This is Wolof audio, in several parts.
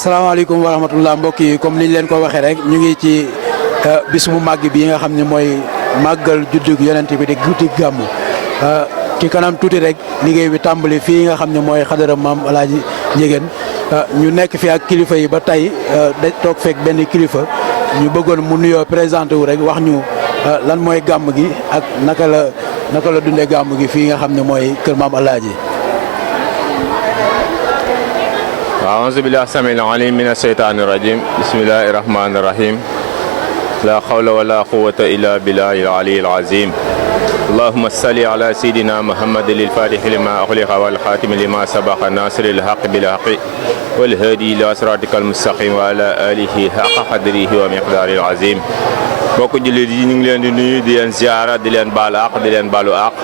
salaamaaleykum wa rahmatullah mbokk yi comme niñ leen ko waxee rek ñu ngi ci bis bu màgg bi nga xam ne mooy màggal juddug yonent bi di guddi gàmmu ci kanam tuuti rek liggéey bi tàmbali fii nga xam ne mooy xadara maam Alaaji Njegéen ñu nekk fi ak kilifa yi ba tey da toog fekk benn kilifa ñu bëggoon mu nuyoo présenté wu rek wax ñu lan mooy gàmm gi ak naka la dundee gàmm gi fii nga xam ne mooy kër maam Alaaji. أعوذ بالله السميع العليم من الشيطان الرجيم بسم الله الرحمن الرحيم لا حول ولا قوة إلا بالله العلي العظيم اللهم صل على سيدنا محمد الفاتح لما أغلق والخاتم لما سبق ناصر الحق بالحق والهادي إلى صراطك المستقيم وعلى آله حق قدره ومقداره العظيم mbokk jullit yi ñu ngi leen di nuyu di leen ziara di leen baalu àq di leen baalu àq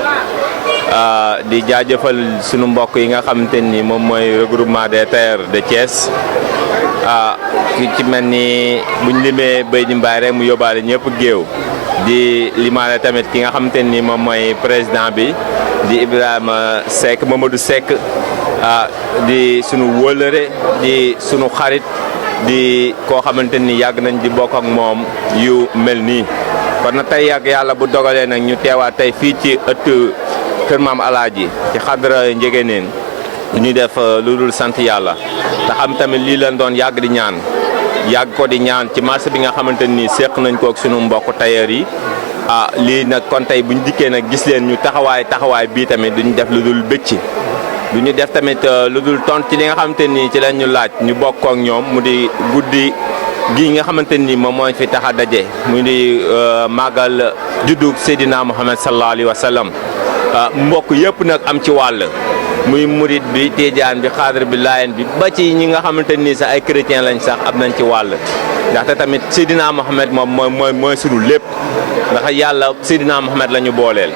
di jaajëfal sunu mbokk yi nga xamante ni moom mooy regroupement des tailleurs de Thiès ki ci mel ni buñ limee béy di mbaay rek mu yóbbaale ñëpp géew di limaale tamit ki nga xamante ni moom mooy président bi di Ibrahima Seck Mamadou Seck di sunu wóllëre di sunu xarit di koo xamante ni yàgg nañ di bokk ak moom yu mel nii kon na tey yàgg yàlla bu dogalee nag ñu teewaat tey fii ci ëtt kër maam Alaaji ci xadra Njegéen ñu def lu dul sant yàlla te xam tamit lii leen doon yàgg di ñaan yàgg ko di ñaan ci marché bi nga xamante ni séq nañ ko ak sunu mbokk tailleur yi lii nag kon tey buñ dikkee nag gis leen ñu taxawaay bii tamit duñ def lu dul bëcc du ñu def tamit lu dul tontu ci li nga xamante ni ci lañ ñu laaj ñu bokk ak ñoom mu di guddi gi nga xamante ni moom moo fi tax a daje mu di màggal juddu Seydina Muhammad sallallahu alayhi wa sallam mbokk yëpp nag am ci wàll muy murit bi tijaan bi xaadir bi laayeen bi ba ci ñi nga xamante ni sax ay chrétien lañ sax am nañ ci wàll ndaxte tamit Seydina Muhammad moom mooy sunu lépp ndax yàlla Seydina Muhammad la ñu booleel.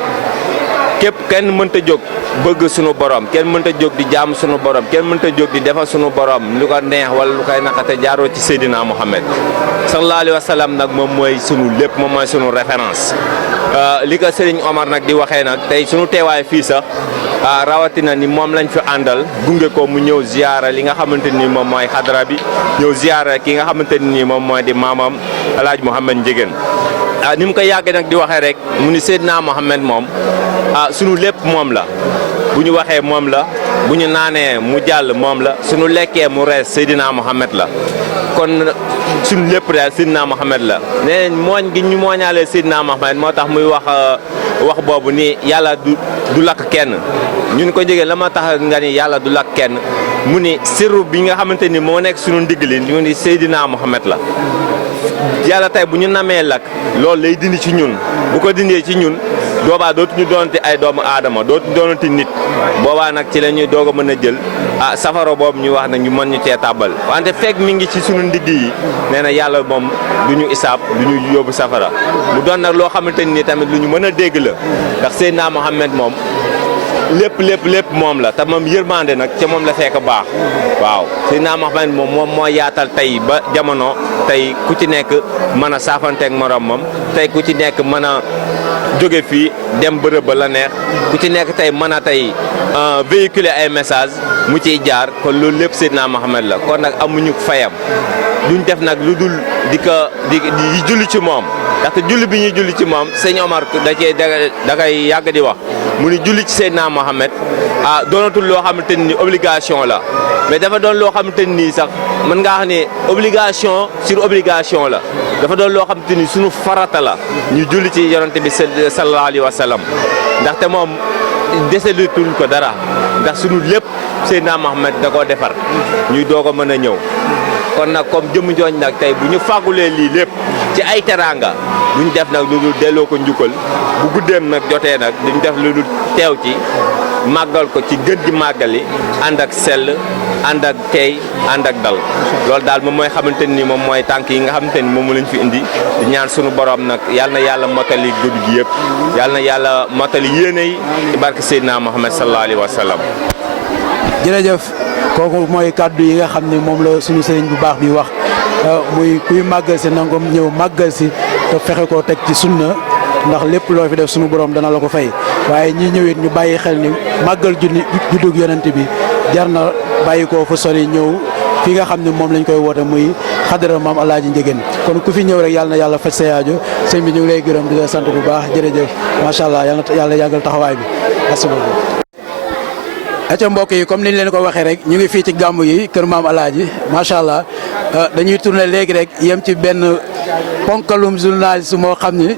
képp kenn mënta jóg bëgg sunu borom kenn mënta jóg di jaam sunu borom kenn mënta jóg di defal sunu borom lu ko neex wala lu koy naqate jaaroo ci Seydina Muhammad sallallahu alayhi wa sallam nag moom mooy sunu lépp moom mooy sunu référence. li ko Serigne Omar nag di waxee nag tey sunu teewaay fii sax rawatina ni moom lañ fi àndal gunge ko mu ñëw ziara li nga xamante ni moom mooy xadra bi ñëw ziara ki nga xamante ni moom mooy di maamam El Hadj Mouhamed Njegéen ni mu ko yàggee nag di waxee rek mu ni Seydina Muhammad moom. sunu lépp moom la bu ñu waxee moom la bu ñu naanee mu jàll moom la sunu lekkee mu rees Seydina Muhammad la kon sunu lépp daal Seydina Muhammad la nee nañ mooñ gi ñu mooñaalee Seydina Muhammad moo tax muy wax boobu ni yàlla du lakk kenn ñun ko jógee la ma tax nga ni yàlla du lakk kenn mu ni sirru bi nga xamante ni moo nekk sunu ndigli ñu ni Seydina Muhammad la yàlla tey bu ñu namee lakk loolu lay dindi ci ñun bu ko dindee ci ñun boobaa dootuñu doonati ay doomu aadama dootuñu doonati nit boobaa nag ci la ñuy doog a mën a jël safara boobu ñu wax nag ñu mën ñu cee tàbbal wante fekk mi ngi ci sunu ndigg yi nee na yàlla moom du ñu isaab du ñu yóbbu safara mu doon nag loo xamante ni tamit lu ñu mën a dégg la ndax Seydina Muhammad moom lépp moom la te moom yërmande nag ca moom la fekk baax waaw Seydina Muhammad moom moo yaatal tey ba jamono tey ku ci nekk mën a saafanteeg moromam tey ku ci nekk mën a jóge fii dem bërëb ba la neex ku ci nekk tey mën a tey véhiculer ay message mu ciy jaar kon loolu lépp Seydina Muhammad la kon nag amuñu fayam duñ def nag lu dul di julli ci moom ndaxte julli bi ñuy julli ci moom sëñ Omar da koy yàgg di wax mu ni julli ci Seydina Muhammad doonatul loo xamante ni obligation la mais dafa doon loo xamante ni sax mën ngaa wax ne obligation sur obligation la dafa doon loo xamante ni sunu farata la ñu julli ci yonante bi sallallahu alayhi wa sallam ndaxte moom deselutul ko dara ndax sunu lépp Seydina Muhammad da koo defar ñuy doog a mën a ñëw kon nag comme jëmm jooñ nag tey bu ñu fàggulee lii lépp ci ay teraanga duñ def nag lu dul delloo ko njukkal bu guddeem nag jotee nag duñ def lu dul teew ci màggal ko ci gën gi màggali ànd ak sell ànd ak tey ànd ak dal loolu daal moom mooy xamante ni moom mooy tànk yi nga xamante ni moom lañ fi indi di ñaan sunu borom nag yal na yàlla motali guddi gi yëpp yal na yàlla motali yéene yi ci barke Seydina Muhammad sallallahu alayhi wa sallam. jërëjëf kooku mooy kàddu yi nga xam ne moom la sunu sëriñ bu baax bi wax muy kuy màggal si na nga ñëw màggal si te fexe koo teg ci sunna ndax lépp loo fi def sunu borom dana la ko fay waaye ñi ñëwit ñu bàyyi xel ni màggal juddug yonent bi jar na bàyyi koo fa sori ñëw fi nga xam ne moom lañ koy woote muy xadara maam Alaaji Njëgeen kon ku fi ñëw rek yàlla na yàlla faj sa yaajo sëñ bi ñu ngi lay gërëm di la sant bu baax jërëjëf macha allah yàlla yàggal taxawaay bi merci beaucoup. aca mbokk yi comme niñ leen ko waxee rek ñu ngi fii ci gàmmu yi kër maam Alaaji macha allah dañuy tourner léegi rek yem ci benn ponkalum journaliste moo xam ni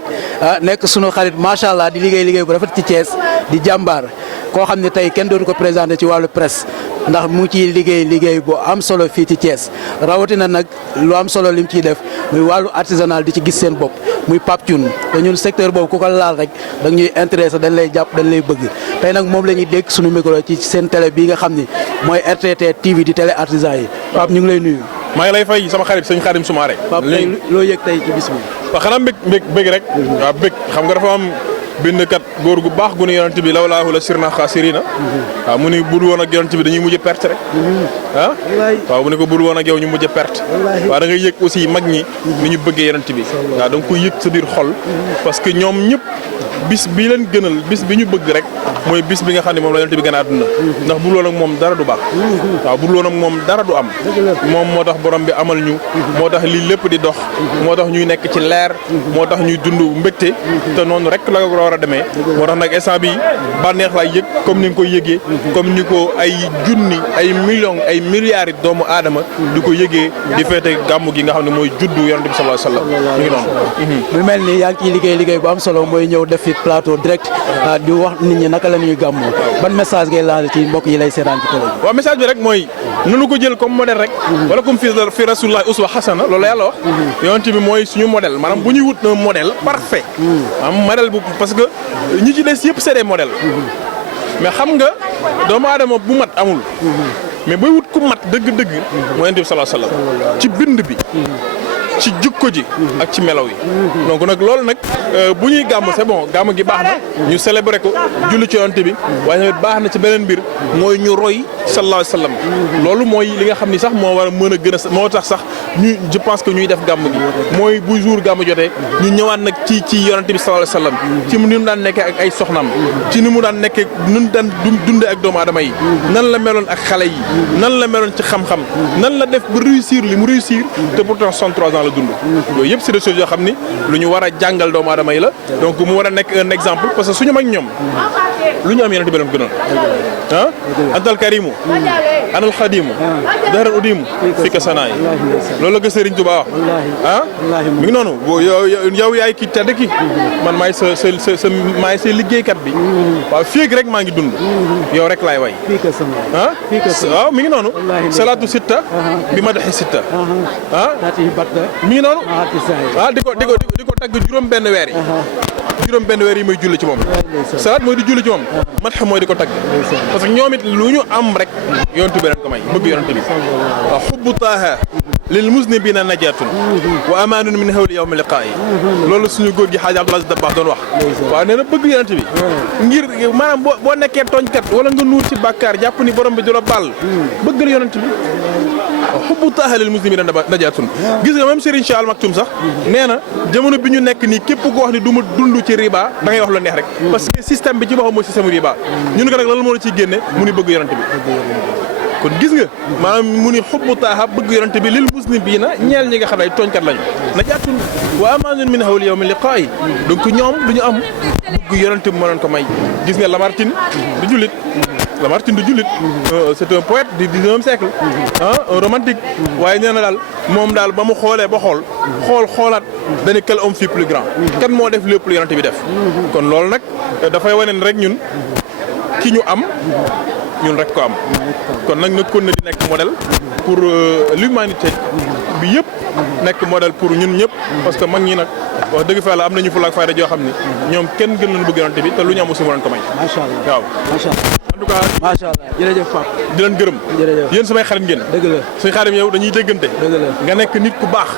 nekk sunu xarit macha allah di liggéey bu rafet ci Thiès di jàmbaar koo xam ne tey kenn dootu ko présenté ci wàllu presse ndax mu ngi ciy liggéey bu am solo fii ci Thiès rawatina nag lu am solo lim ciy def muy wàllu artisanal di ci gis seen bopp muy Pape Thioune te ñun secteur boobu ku ko laal rek da ñuy intéressé dañ lay jàpp dañ lay bëgg tey nag moom la ñuy dégg suñu micro ci seen télé bii nga xam ni mooy RTT TV di télé artisan yi Pape ñu ngi lay nuyu. maa ngi lay fay sama xarit sëñ Xaadim Soumaré. Pape tey loo yëg tey ci bis bi. waaw xanaa bëgg rek. waaw bëgg xam nga dafa am bindkat góor gu baax gu ne yonent bi lawlaahu la sirna xaasirina. waaw mu ni bul woon ak yonent bi dañuy mujj perte rek. ah waaw mu ne ko bul woon ak yow ñu mujj perte. waaw da ngay yëg aussi mag ñi ni ñu bëggee yonent bi. waaw da nga koy yëg sa biir xol. parce que ñoom ñëpp bis bi leen gënal bis bi ñu bëgg rek mooy bis bi nga xam ne moom la yonent bi gën a àdduna ndax bu loon ak moom dara du baax waaw bu loon ak moom dara du am moom moo tax borom bi amal ñu moo tax lii lépp di dox moo tax ñuy nekk ci leer moo tax ñuy dund mbégte te noonu rek la ko war a demee moo tax nag instant bi bànneex laay yëg comme ni nga koy yëgee comme ni ko ay junni ay millions ay milliards doomu aadama di ko yëgee di feete gàmmu gi nga xam ne mooy juddu yonent bi sallallahu alayhi wasallam ñu ngi noonu mu mel ni yaa ngi ciy liggéey bu am solo mooy ñëw def fi plateau direct di wax nit ñi naka la ñuy gàmmoo ban message ngay lancé ci mbokk yi lay seetaan ci télé bi. waaw message bi rek mooy nanu ko jël comme modèle rek wala comme fi rasulullah uswa hasana loolu yàlla wax yonent bi mooy suñu modèle maanaam bu ñuy wut un modèle parfait maanaam modèle bu parce que ñi ci des yëpp c'est des modèles mais xam nga doomu aadama bu mat amul mais booy wut ku mat dëgg-dëgg mooy yonent bi sallallahu alayhi wasallam ci bind bi ci jukko ji ak ci melaw yi donc nag loolu nag bu ñuy gàmm c'est bon gàmm gi baax na ñu célébrer ko julli ci yonent bi waaye tamit baax na ci beneen mbir mooy ñu roy sallallahu alayhi wasallam loolu mooy li nga xam ni sax moo war a mën a gën a moo tax sax ñu je pense que ñuy def gàmm gi mooy bu jour gàmm jotee ñu ñëwaat nag ci yonent bi sallallahu alayhi wasallam ci ni mu daan nekkee ak ay soxnaam ci ni mu daan nekkee nun daan dundee ak doomu aadama yi nan la meloon ak xale yi nan la meloon ci xam-xam nan la def ba réussir li mu réussir te pourtant 63 ans la dund yooyu yëpp c'est des choses yoo xam ni lu ñu war a jàngal doomu aadama yi la donc mu war a nekk un exemple parce que suñu mag ñoom lu ñu am yonent bi leen gënoon ah antal karimu anal xadimu dahran udimu fi ka sanaayi loolu la ko Serigne Touba wax ah mi ngi noonu yow yaay ki tedd ki man maay sa maay sa liggéeykat bi waaw fii rek maa ngi dund yow rek laay way ah waaw mi ngi noonu salatu sitta bi ma daxi sitta ah mi ngi noonu ah di ko tagg juróom benn weer yi may julli ci moom salaat mooy di julli ci moom mat xam mooy di ko tagg parce que ñoom it lu ñu am rek yonent bi leen ko may bëgg yonent bi waaw xubbu taaha lil muznibina najatun wa amanun min hawli yawmi liqaa'i loolu suñu góor gi xaaja Abdul Aziz Dabakh doon wax waaw nee na bëgg yonent bi ngir maanaam boo nekkee tooñkat wala nga nuur ci bàkkaar jàpp ni borom bi du la baal bëggal yonent bi xubbu taaha lil muslimina najatun gis nga même Serigne Cheikh Al Maktoum sax nee na jamono bi ñu nekk nii képp ko wax ni du ma dund ci riba da ngay wax lu neex rek parce que système bi ci boppam mooy système riba ñun ko nag lan moo la ciy génne mu ni bëgg yonent bi kon gis nga maanaam mu ni xubbu taaha bëgg yonent bi lil muslimina ñeel ñi nga xam ne ay tooñkat lañu najatun wa amanun min hawli yawmi liqaa'i donc ñoom du ñu am bëgg yonent bi moo leen ko may gis nga Lamartine du jullit Lamartine du jullit c'est un poète du 19e siècle un romantique waaye nee na daal moom daal ba mu xoolee ba xoolaat dañu quel homme fut plus grand kan moo def lépp lu yonent bi def kon loolu nag dafay wane rek ñun ki ñu am ñun rek ko am kon nag na kon na di nekk modèle pour l'humanité bi yëpp nekk modèle pour ñun ñëpp parce que mag ñi nag wax dëgg fa yàlla am nañu fulla ak fayda joo xam ni ñoom kenn gën leen bëgg yonent bi te lu ñu am aussi mu leen ko may. macha allah waaw macha allah. en tout cas macha allah jërëjëf Pape. di leen gërëm. jërëjëf yéen samay xarit ngeen. dëgg la suñu xarit yow dañuy déggante. dëgg la nga nekk nit ku baax.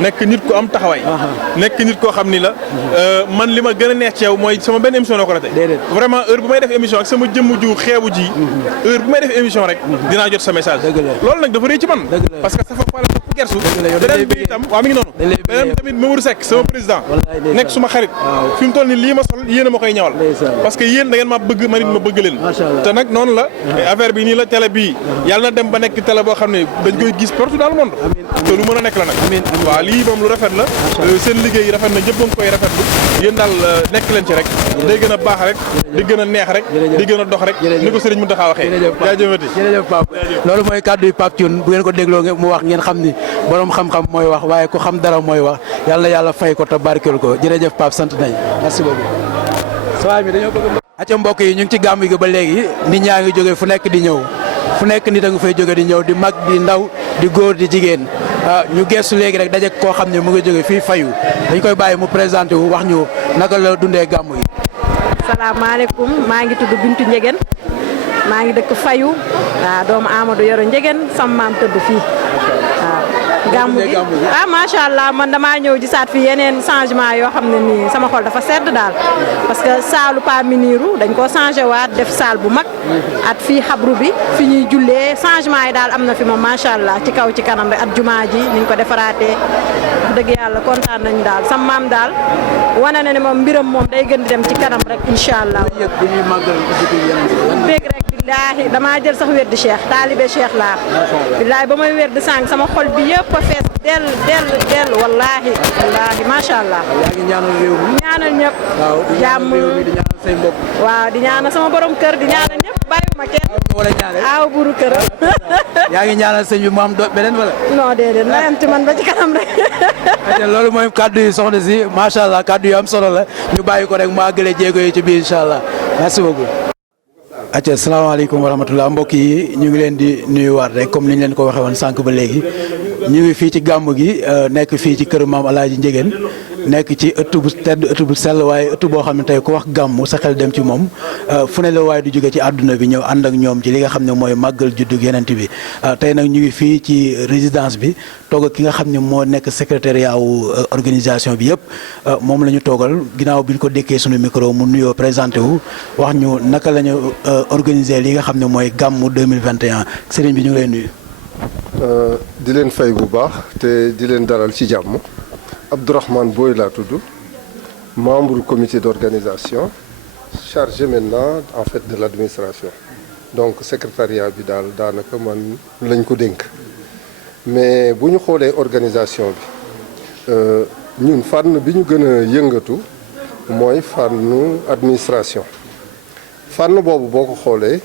nekk nit ku am taxawaay. nekk nit koo xam ni la man li ma gën a neex ci yow mooy sama benn émission noo ko raté. déedéet vraiment heure bu may def émission ak sama jëmm ju xeebu ji. heure bu may def émission rek dinaa jot sa message. dëgg la loolu nag dafa rëy ci man. dëgg la parce que ça fait pas ñëpp gersu yow beneen bi itam waaw mi ngi noonu beneen tamit Mamadou Seck sama président nekk suma xarit fi mu toll ni lii ma sol yéen a ma koy ñawal parce que yéen da ngeen ma bëgg ma nit ma bëgg leen te nag noonu la affaire bi nii la télé bii yàlla na dem ba nekk télé boo xam ne dañ koy gis partout dans le monde te lu mën a nekk la nag waaw lii moom lu rafet la seen liggéey rafet na ñëpp moom koy rafetlu yéen daal nekk leen ci rek day gën a baax rek di gën a neex rek di gën a dox rek ni ko sëriñ Mountakha waxee jaajëfati jërëjëf Pape loolu mooy kàddu yi Pape Thioune bu ngeen ko dégloo mu wax ngeen xam ni borom xam-xam mooy wax waaye ku xam dara mooy wax yàlla yàlla fay ko te barkeel ko jërëjëf Pape sant nañ merci beaucoup sawaay mi dañoo bëgg acca mbokk yi ñu ngi ci gàmmu gi ba léegi nit ñaa ngi jógee fu nekk di ñëw fu nekk nit a nga fay jóge di ñëw di mag di ndaw di góor di jigéen ñu gestu léegi rek daje koo xam ne mu ngi jóge fii fayu dañ koy bàyyi mu présenté wu wax ñu naka la dundee gàmmu gi. salaamaaleykum maa ngi tudd Bintu Njegen maa ngi dëkk fayu waaw doomu Amadou Yoro Njegen sama maam tëdd fii waaw gàmmu gi macha allah man damaa ñëw gisaat fi yeneen changement yoo xam ne nii sama xol dafa sedd daal parce que saalu Pa Miniru dañ koo changé waat def saal bu mag at fii xabru bi fi ñuy jullee changement yi daal am na fi moom macha allah ci kaw ci kanam rek at jumaa ji niñ ko defaraatee wax dëgg yàlla kontaan nañu daal sama maam daal wane na ne moom mbiram moom day gën di dem ci kanam rek incha allah. dégg rek billaahi damaa jël sax wérdi Cheikh taalibe Cheikh laa billaahi ba may wérdi sànq sama xol bi yëpp a fees del wallaahi macha allah. yaa ngi ñaanal réew mi ñaanal ñëpp. jàmm di ñaanal say mbokk. waaw di ñaanal sama borom kër di ñaanal ñëpp bàyyiwuma kenn. wala ñaanal aaw buru kër. yaa ngi ñaanal sëñ bi mu am beneen wala. non déedéet na yem ci man ba ci kanam rek. loolu mooy kaddu yi soxna si macha allah kaddu yu am solo la ñu bàyyi ko rek mu àggale jéego yi ci biir incha allah merci beaucoup. acca salaamaaleykum wa rahmatulah mbokk yi ñu ngi leen di nuyuwaat rek comme ni ñu leen ko waxee woon sànq ba léegi ñu ngi fii ci gàmmu gi nekk fii ci kër maam Alaaji Njegen nekk ci ëtt bu tedd ëtt bu sell waaye ëtt boo xam ne tey ku wax gàmmu sa xel dem ci moom fu ne la waaye du jóge ci àdduna bi ñëw ànd ak ñoom ci li nga xam ne mooy màggal juddug Yonent bi tey nag ñu ngi fii ci résidence bi toog ak ki nga xam ne moo nekk secrétariat wu organisation bi yëpp moom la ñu toogal ginnaaw bi ñu ko dékkee suñu micro mu nuyoo présenté wu wax ñu naka la ñu organiser li nga xam ne mooy gàmmu 2021 sëriñ bi ñu ngi lay nuyu. di leen fay bu baax te di leen dalal ci jàmm Abdourahmane Boye laa tudd membre comité d'organisation chargé maintenant en fait de l'administration donc secrétariat bi daal daanaka man lañ ko dénk mais bu ñu xoolee organisation bi ñun fànn bi ñu gën a yëngatu mooy fànnu administration fànn boobu boo ko xoolee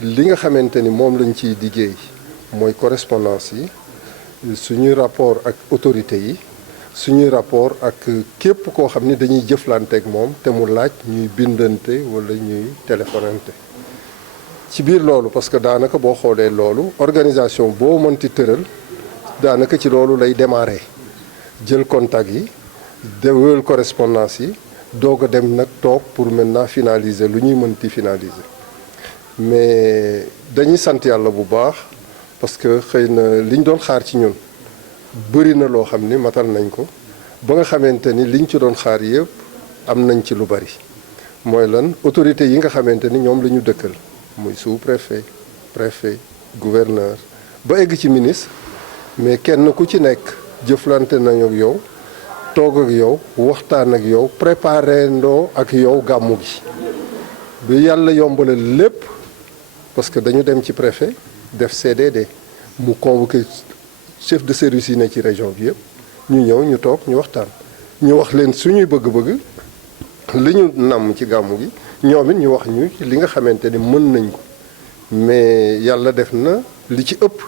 li nga xamante ni moom lañ ciy liggéey mooy correspondance yi suñuy rapport ak autorité yi suñuy rapport ak képp koo xam ni dañuy jëflanteeg moom te mu laaj ñuy bindante wala ñuy téléphonante ci biir loolu parce que daanaka boo xoolee loolu organisation boo mënti tëral daanaka ci loolu lay démarrer jël contact yi déwél correspondance yi doog a dem nag toog pour maintenant finaliser lu ñuy mënti finaliser mais dañuy sant yàlla bu baax parce que xëy na liñ doon xaar ci ñun bëri na loo xam ni matal nañ ko ba nga xamante ni liñ ci doon xaar yëpp am nañ ci lu bari mooy lan autorité yi nga xamante ni ñoom la ñu dëkkal muy sous-préfet préfet gouverneur ba egg ci ministre mais kenn ku ci nekk jëflante nañu ak yow toog ak yow waxtaan ak yow préparé ndoo ak yow gàmmu gi bi yàlla yombale lépp parce que dañu dem ci préfet def CDD mu convoqué chef de service yi ne ci région bi yëpp ñu ñëw ñu toog ñu waxtaan ñu wax leen suñuy bëgg-bëgg li ñu namm ci gàmmu gi ñoom it ñu wax ñu li nga xamante ni mën nañ ko mais yàlla def na li ci ëpp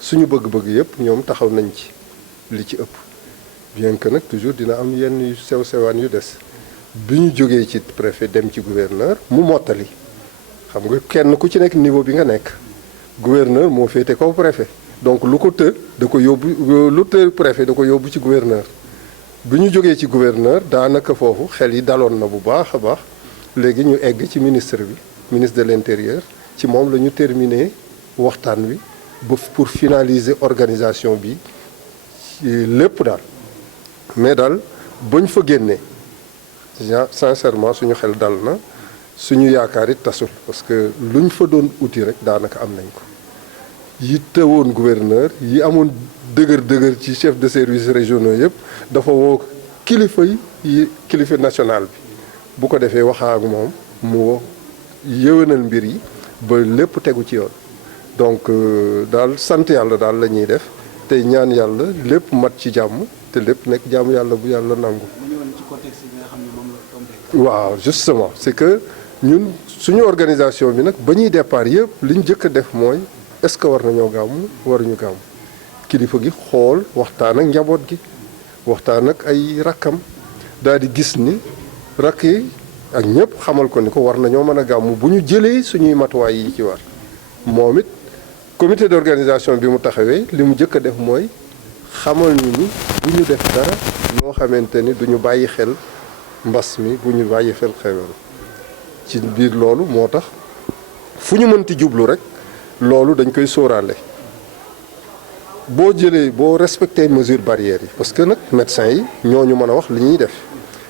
suñu bëgg-bëgg yëpp ñoom taxaw nañ ci li ci ëpp bien que nag toujours dina am yenn yu sew sewaan yu des bi ñu jógee ci préfet dem ci gouverneur mu mottali xam nga kenn ku ci nekk niveau bi nga nekk gouverneur moo féete kaw préfet donc lu ko të da ko yóbbu lu të préfet da ko yóbbu ci gouverneur bi ñu jógee ci gouverneur daanaka foofu xel yi daloon na bu baax a baax léegi ñu egg ci ministre bi ministre de l'intérieur ci moom la ñu terminer waxtaan wi ba pour finaliser organisation bi lépp daal mais daal bañ fa génnee sincèrement suñu xel dal na suñu yaakaar it tasul parce que luñ fa doon uti rek daanaka am nañ ko yi teewoon gouverneur yi amoon dëgër ci chef de service régionaux yëpp dafa woo kilifa national bi bu ko defee waxaa ak moom mu yëwénal mbir yi ba lépp tegu ci yoon donc daal sant yàlla daal la ñuy def tey ñaan yàlla lépp mat ci jàmm te lépp nekk jàmm yàlla bu yàlla nangu. waaw justement c'est que ñun suñu organisation bi nag ba ñuy départ yëpp li ñu jëkk a def mooy est-ce que war nañoo gàmmu waruñu gàmmu kilifa gi xool waxtaan ak njaboot gi waxtaan ak ay rakkam daal di gis ni rakk yi ak ñëpp xamal ko ni ko war nañoo mën a gàmmu bu ñu jëlee suñuy matuwaay yi ci war moom it comité d'organisation bi mu taxawee li mu jëkk a def mooy xamal ñu ni bu ñu def dara loo xamante ni du ñu bàyyi xel mbas mi bu ñu bàyyi xel xewal ci biir loolu moo tax fu ñu mënti jublu rek loolu dañ koy sóoraale boo respecté mesures barrières yi parce que nag médecins yi ñooñu mën a wax li ñuy def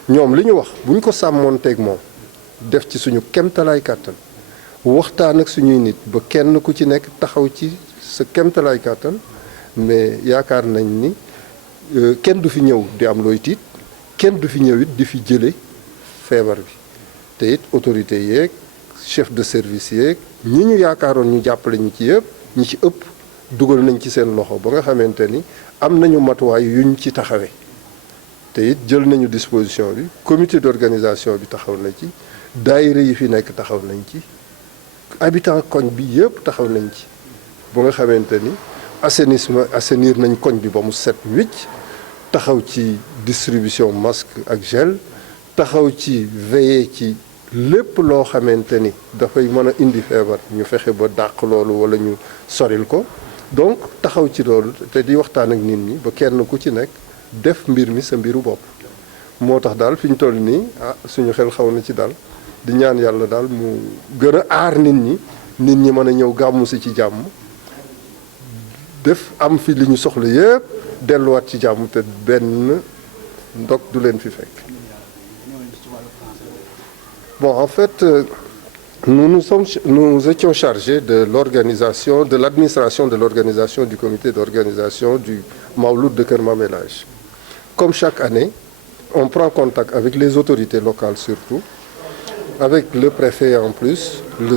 ñoom li ñu wax bu ñu ko sàmmoonteeg moom def ci suñu kemtalaay kàttan waxtaan ak suñuy nit ba kenn ku ci nekk taxaw ci sa kemtalaay kàttan mais yaakaar nañ ni kenn du fi ñëw di am looy tiit kenn du fi ñëw it di fi jële feebar bi te it autorité yeeg chef de service yeeg ñi ñu yaakaaroon ñu jàppale ñu ci yëpp ñi ci ëpp dugal nañ ci seen loxo ba nga xamante ni am nañu matuwaay yuñ ci taxawee te it jël nañu disposition bi comité d'organisation bi taxaw na ci daayira yi fi nekk taxaw nañ ci habitant koñ bi yëpp taxaw nañ ci ba nga xamante ni assainir nañ koñ bi ba mu set wicc taxaw ci distribution masque ak gel taxaw ci veiller ci lépp loo xamante ni dafay mën a indi feebar ñu fexe ba dàq loolu wala ñu soril ko donc taxaw ci loolu te di waxtaan ak nit ñi ba kenn ku ci nekk def mbir mi sa mbiru bopp moo tax daal fi ñu toll nii suñu xel xaw na ci daal di ñaan yàlla daal mu gën a aar nit ñi mën a ñëw gàmmu si ci jàmm def am fi li ñu soxla yëpp delluwaat ci jàmm te benn ndog du leen fi fekk. Bon, en fait, nous étions chargés de l'organisation, de l'administration de l'organisation du comité d'organisation du Mawlud de Keur Mamel-Hadj. Comme chaque année, on prend contact avec les autorités locales surtout, avec le préfet en plus, le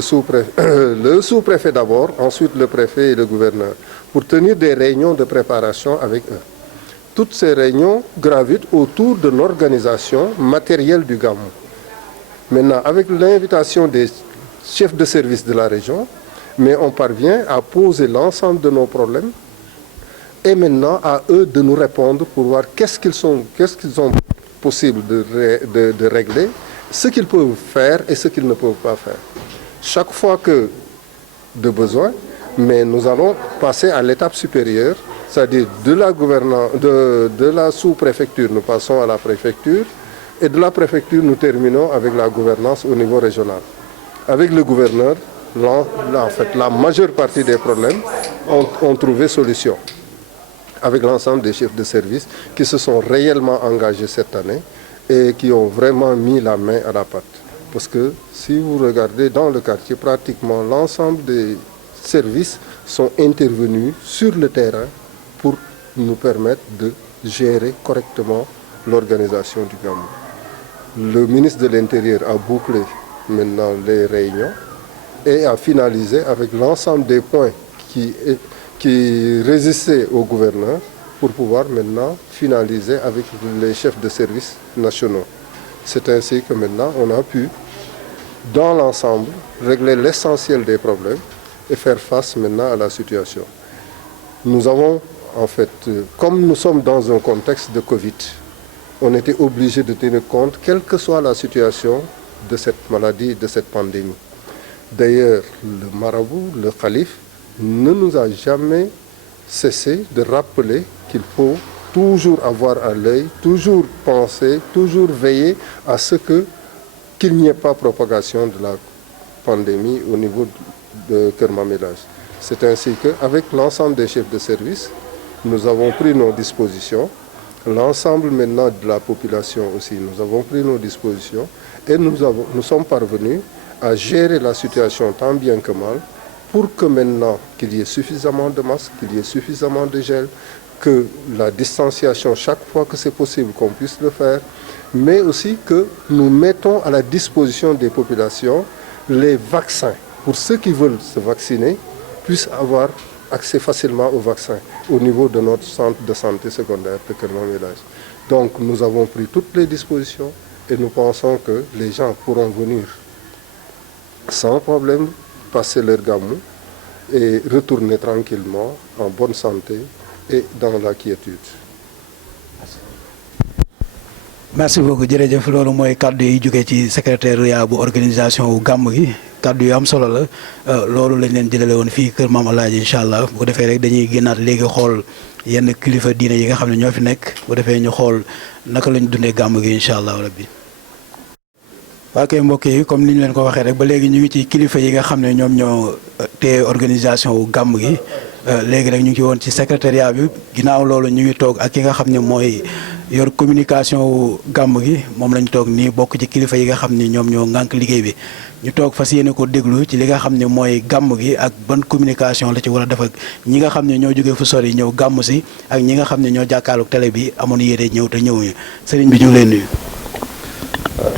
sous-préfet d'abord, ensuite le préfet et le gouverneur, pour tenir des réunions de préparation avec eux. Toutes ces réunions gravitent autour de l'organisation matérielle du Gamou. Maintenant, avec l'invitation des chefs de service de la région, mais on parvient à poser l'ensemble de nos problèmes et maintenant à eux de nous répondre pour voir qu'est-ce qu'ils ont possible de régler, ce qu'ils peuvent faire et ce qu'ils ne peuvent pas faire. Chaque fois que de besoin, mais nous allons passer à l'étape supérieure, c'est-à-dire de la sous-préfecture, nous passons à la préfecture, et de la préfecture, nous terminons avec la gouvernance au niveau régional. Avec le gouverneur, en fait, la majeure partie des problèmes ont trouvé solution. Avec l'ensemble des chefs de service qui se sont réellement engagés cette année et qui ont vraiment mis la main à la pâte. Parce que si vous regardez dans le quartier, pratiquement l'ensemble des services sont intervenus sur le terrain pour nous permettre de gérer correctement l'organisation du Gamou. Le ministre de l'Intérieur a bouclé maintenant les réunions et a finalisé avec l'ensemble des points qui résistaient au gouverneur pour pouvoir maintenant finaliser avec les chefs de services nationaux. C'est ainsi que maintenant on a pu, dans l'ensemble, régler l'essentiel des problèmes et faire face maintenant à la situation. Nous avons, en fait, comme nous sommes dans un contexte de Covid, on était obligé de tenir compte, quelle que soit la situation de cette maladie, de cette pandémie. D'ailleurs, le marabout, le calife, ne nous a jamais cessé de rappeler qu'il faut toujours avoir à l'œil, toujours penser, toujours veiller à ce qu'il n'y ait pas propagation de la pandémie au niveau de Keur Mamel-Hadj. C'est ainsi qu'avec l'ensemble des chefs de service, nous avons pris nos dispositions. L'ensemble maintenant de la population aussi, nous avons pris nos dispositions et nous sommes parvenus à gérer la situation tant bien que mal pour que maintenant qu'il y ait suffisamment de masques, qu'il y ait suffisamment de gel, que la distanciation chaque fois que c'est possible qu'on puisse le faire, mais aussi que nous mettons à la disposition des populations les vaccins. Pour ceux qui veulent se vacciner, puissent avoir accès facilement aux vaccins au niveau de notre centre de santé secondaire de Keur Maam-El-Hadji. Donc nous avons pris toutes les dispositions et nous pensons que les gens pourront venir sans problème passer leur Gamou et retourner tranquillement en bonne santé et dans la quiétude. merci beaucoup jërëjëf loolu mooy kaddu yi jógee ci secrétariat bu organisation wu gàmm gi kaddu yu am solo la loolu lañ leen jëlale woon fii Kër Maam El Hadji incha allah bu ko defee rek dañuy génnaat léegi xool yenn kilifa diine yi nga xam ne ñoo fi nekk bu ko defee ñu xool naka lañ dundee gàmm gi incha allah rabbi. waa kay mbokk yi comme ni ñu leen ko waxee rek ba léegi ñu ngi ci kilifa yi nga xam ne ñoom ñoo téye organisation wu gàmm gi léegi rek ñu ngi woon ci secrétariat bi ginnaaw loolu ñu ngi toog ak ki nga xam ne mooy yor communication wu gàmm gi moom lañ toog nii bokk ci kilifa yi nga xam ne ñoom ñoo ŋànk liggéey bi ñu toog fas yéene ko déglu ci li nga xam ne mooy gàmm gi ak ban communication la ci war a def ak ñi nga xam ne ñoo jógee fu sori ñëw gàmm si ak ñi nga xam ne ñoo jàkkaarloog télé bi amoon yéene ñëw te ñëwuñu sëriñ bi ñu ngi leen nuyu.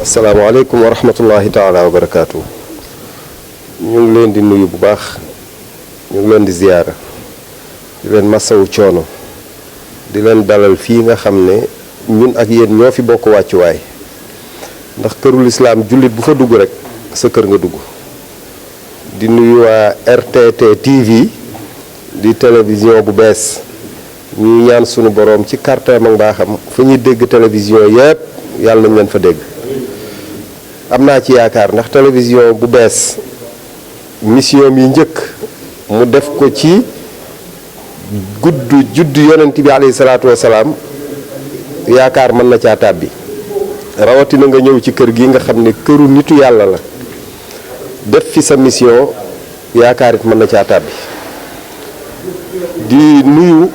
asalaamaaleykum wa rahmatullahi taala wa barakaatu. ñu ngi leen di nuyu bu baax ñu ngi leen di ziyaara di leen masawu coono di leen dalal fii nga xam ne ñun ak yéen ñoo fi bokk wàccuwaay ndax kërul islaam jullit bu fa dugg rek sa kër nga dugg. di nuyu waa RTT TV di télévision bu bees ñuy ñaan sunu boroom ci kàttanam ak mbaaxam fu ñuy dégg télévision yépp yàlla nañ leen fa dégg. am naa ci yaakaar ndax télévision bu bees mission yi njëkk mu def ko ci juddu yonent bi alayhi salaatu wasalaam yaakaar mën na caa tàbbi rawatina nga ñëw ci kër gi nga xam ne këru nitu yàlla la def fi sa mission yaakaar it mën na caa tàbbi. di nuyu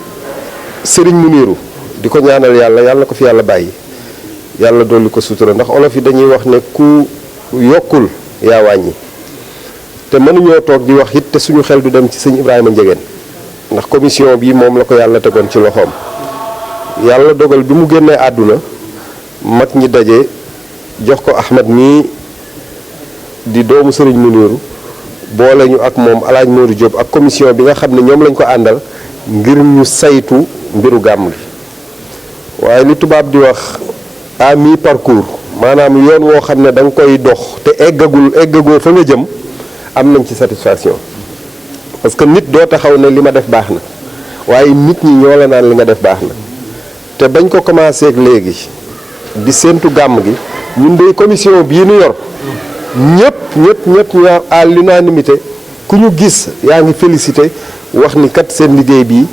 Serigne Muniru di ko ñaanal yàlla na ko fi yàlla bàyyi yàlla dolli ko sutura ndax olof yi dañuy wax ne ku yokkul yaa wàññi te mënuñoo toog di wax it te suñu xel du dem ci sëñ Ibrahima Ndiéguène ndax commission bi moom la ko yàlla tegoon ci loxoom yàlla dogal bi mu génnee àdduna mag ñi daje jox ko Ahmed mii di doomu sëriñ Muniru boole ñu ak moom alaaj Modou Diop ak commission bi nga xam ne ñoom lañ ko àndal ngir ñu saytu mbiru gàmm gi waaye li tubaab di wax à mi-parcours maanaam yoon woo xam ne da nga koy dox te eggagoo fa nga jëm am nañ ci satisfaction parce que nit doo taxaw ne li ma def baax na waaye nit ñi ñoo la naan li nga def baax na te bañ ko commencé ak léegi di séentu gàmm gi ñun de commission bii nu yor ñëpp ñu à l'unanimité ku ñu gis yaa ngi félicité wax ni kat seen liggéey bii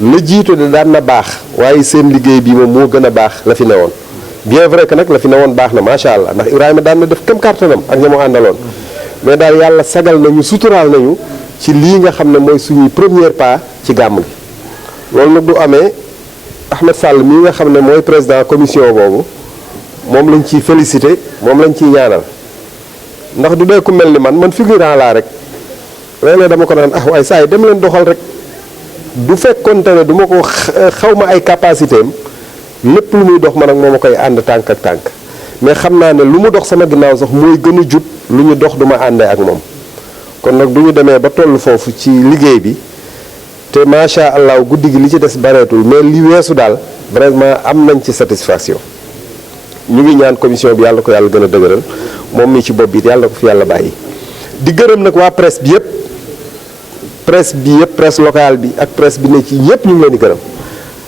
la jiitu de daan na baax waaye seen liggéey bii moom moo gën a baax la fi newoon. bien vrai que nag la fi newoon baax na macha allah ndax Ibrahima daan na def kem kàttanam ak ña mu àndaloon mais daal yàlla sagal nañu suturaal nañu ci lii nga xam ne mooy suñuy premier pas ci gàmm gi. loolu nag du amee Ahmed Sall mii nga xam ne mooy président commission boobu moom lañ ciy félicité moom lañ ciy ñaanal ndax du dee ku mel ni man figurant laa rek léeg-léeg dama ko naan waaye saa yi dem leen doxal rek du fekkonte ne du ma ko xaw ma ay capacité am lépp lu muy dox man ak moom a koy ànd tànk ak tànk mais xam naa ne lu mu dox sama ginnaaw sax mooy gën a jub lu ñu dox du ma àndee ak moom kon nag du ñu demee ba toll foofu ci liggéey bi te macha allah guddi gi li ci des bareetul mais li weesu daal vraiment am nañ ci satisfaction ñu ngi ñaan commission bi yàlla ko yàlla gën a dëgëral moom mi ci bopp bi yàlla ko fi yàlla bàyyi. di gërëm nag waa presse bi yëpp presse locale bi ak presse bi ne ci ñëpp ñu ngi leen di gërëm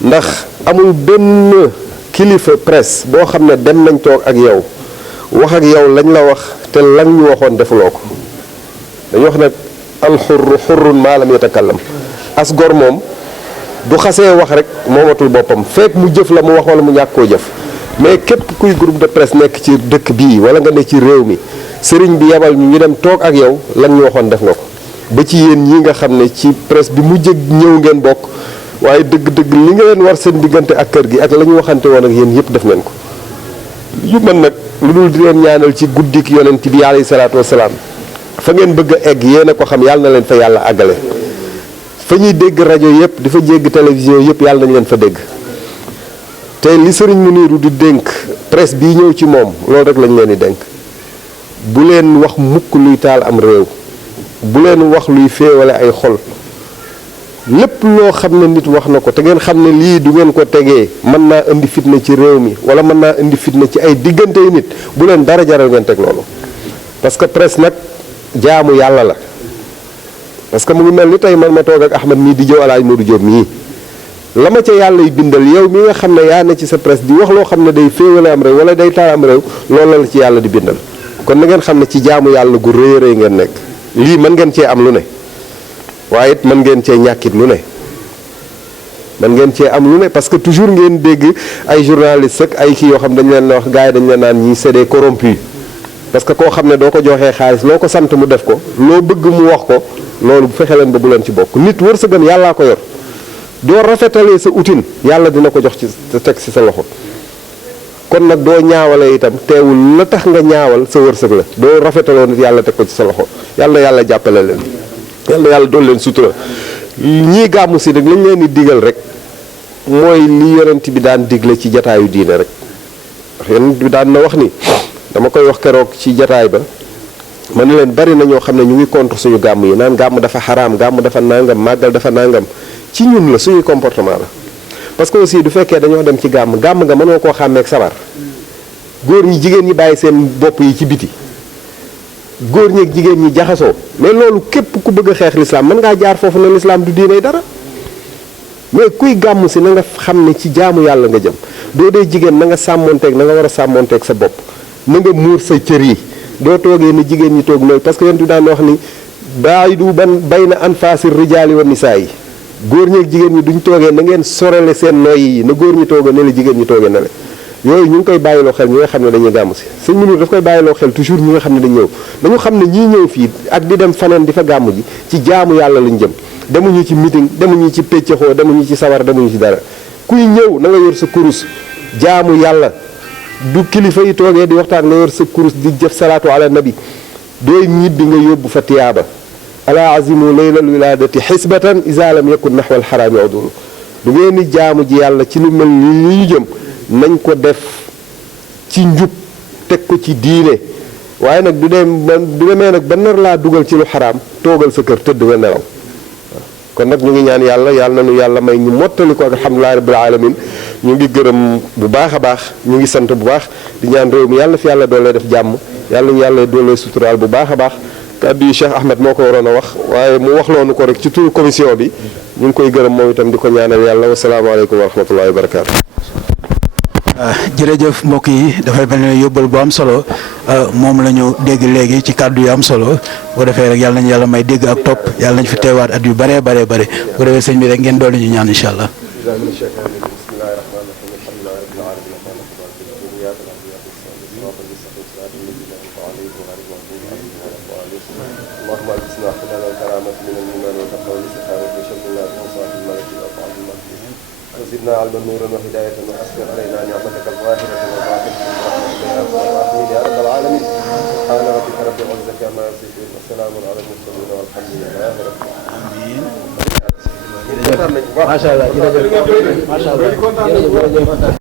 ndax amul benn kilifa presse boo xam ne dem nañ toog ak yow wax ak yow lañ la wax te lan ñu waxoon defuloo ko dañu wax nag alxurru xurrun maa lam yatakallam as gor moom du xasee wax rek moomatul boppam fekk mu jëf la mu wax wala mu ñàkk koo jëf mais képp kuy groupe de presse nekk ci dëkk bii wala nga ne ci réew mi sëriñ bi yebal ñu dem toog ak yow lan ñu waxoon def nga ko ba ci yéen ñi nga xam ne ci presse bi mu jëg ñëw ngeen bokk waaye dëgg-dëgg li nga leen war seen diggante ak kër gi ak la ñu waxante woon ak yéen yëpp def ngeen ko yu mën nag lu dul di leen ñaanal ci guddik yonent bi alayhi salaatu wasalaam fa ngeen bëgg a egg yéen a ko xam yàlla na leen fa yàlla àggale fa ñuy dégg rajo yëpp di fa jégg télévision yëpp yàlla nañ leen fa dégg te li sëriñ Muniru di dénk presse bii ñëw ci moom loolu rek lañ leen di dénk bu leen wax mukk luy taal am réew bu leen wax luy féewale ay xol lépp loo xam ne nit wax na ko te ngeen xam ne lii du ngeen ko tegee mën naa indi fitna ci réew mi wala mën naa indi fitna ci ay diggante yu nit bu leen dara jaral ngeen teg loolu parce que presse nag jaamu yàlla la parce que mu ngi mel ni tey man ma toog ak Ahmed mii di jëw Alaaji Modou Diop mii la ma ca yàlla yi bindal yow mi nga xam ne yaa na ci sa presse di wax loo xam ne day féewale am réew wala day taal am réew loolu la ci yàlla di bindal kon na ngeen xam ne ci jaamu yàlla gu rëy rëy ngeen nekk lii mën ngeen cee am lu ne waaye it mën ngeen cee ñàkkit lu ne mën ngeen cee am lu ne parce que toujours ngeen dégg ay journalistes ak ay kii yoo xam dañu leen wax gars yi dañu leen naan ñi c'est des corrompus parce que koo xam ne doo ko joxee xaalis loo ko sant mu def ko loo bëgg mu wax ko loolu bu fexe leen ba bu leen ci bokk nit wërsëgam yàllaa ko yor doo rafetalee sa utin yàlla dina ko jox ci teg ci sa loxo kon nag doo ñaawale itam teewul la tax nga ñaawal sa wërsëg la doo rafetaloo nit yàlla teg ko ci sa loxo yàlla jàppale leen yàlla doon leen sutura ñii gàmmu si nag lañ leen di digal rek mooy li yonent bi daan digle ci jataayu diine rek ndax yonent bi daan na wax ni dama koy wax keroog ci jataay ba ma ne leen bari na ñoo xam ne ñu ngi contre suñu gàmm yi naan gàmm dafa xaraam gàmm dafa nangam màggal dafa nangam ci ñun la suñuy comportement la parce que aussi du fekkee dañoo dem ci gàmm nga mënoo koo xàmmeek sabar góor ñi jigéen ñi bàyyi seen bopp yi ci biti góor ñi ak jigéen ñi jaxasoo mais loolu képp ku bëgg a xeex lislaam mën ngaa jaar foofu ne lislaam du diinay dara mais kuy gàmm si na nga xam ne ci jaamu yàlla nga jëm doo dee jigéen na nga sàmmonteeg na nga war a sàmmonteeg sa bopp na nga muur sa cër yi doo toogee ni jigéen ñi toog nooy parce que yonent bi daan wax ni baayidu bayna anfaasi rijaali wa nisaa yi góor ñi ak jigéen ñi duñ toogee na ngeen sorele seen noyyi yi na góor ñi toogee ne la jigéen ñi toogee ne la yooyu ñu ngi koy bàyyiloo xel ñi nga xam ne dañuy gàmm si sëñ Mounir daf koy bàyyiloo xel toujours ñi nga xam ne dañ ñëw dañu xam ne ñii ñëw fii ak di dem faneen di fa gàmm ji ci jaamu yàlla lañ jëm demuñu ci meeting demuñu ci péccaxoo demuñu ci sawar demuñu ci dara kuy ñëw na nga yor sa kurus jaamu yàlla du kilifa yi toogee di waxtaan nga yor sa kurus di jëf salaatu ala nabi dooy ñibbi nga yóbbu fa tiyaaba ala azimu laylal wiladati xisbatan isa lam yakun naxwa alxaraami udulu du ngeen di jaamu ji yàlla ci lu mel ni ñu jëm nañ ko def ci njub teg ko ci diine waaye nag du demee nag ba nar laa dugal ci lu xaraam toogal sa kër tëdd nga nelaw kon nag ñu ngi ñaan yàlla nañu yàlla may ñu mottali ko ak alhamdulilahi rabbil alamin ñu ngi gërëm bu baax a baax ñu ngi sant bu baax di ñaan réew mi yàlla fi yàlla doole def jàmm yàlla doole suturaal bu baax a baax kàddu yi Cheikh Ahmed moo ko waroon a wax waaye mu wax loonu ko rek ci turu commission bi ñu ngi koy gërëm moom itam di ko ñaanal yàlla wasalaamaaleykum wa rahmatullahi wa barakaatu. jërëjëf mbokk yi dafay mel ne yóbbal bu am solo moom la ñu dégg léegi ci kàddu yu am solo boo defee rek yàlla nañu yàlla may dégg ak topp yàlla nañu fi teewaat at yu bëree bëree bëri bu defee sëñ bi rek ngeen doole ñu ñaan incha allah. زدنا علما نورا وهداية وأسبغ علينا نعمتك الظاهرة والباطنة يا رب العالمين سبحان ربك رب العزة عما يصفون وسلام على المرسلين والحمد لله رب العالمين. ما شاء الله.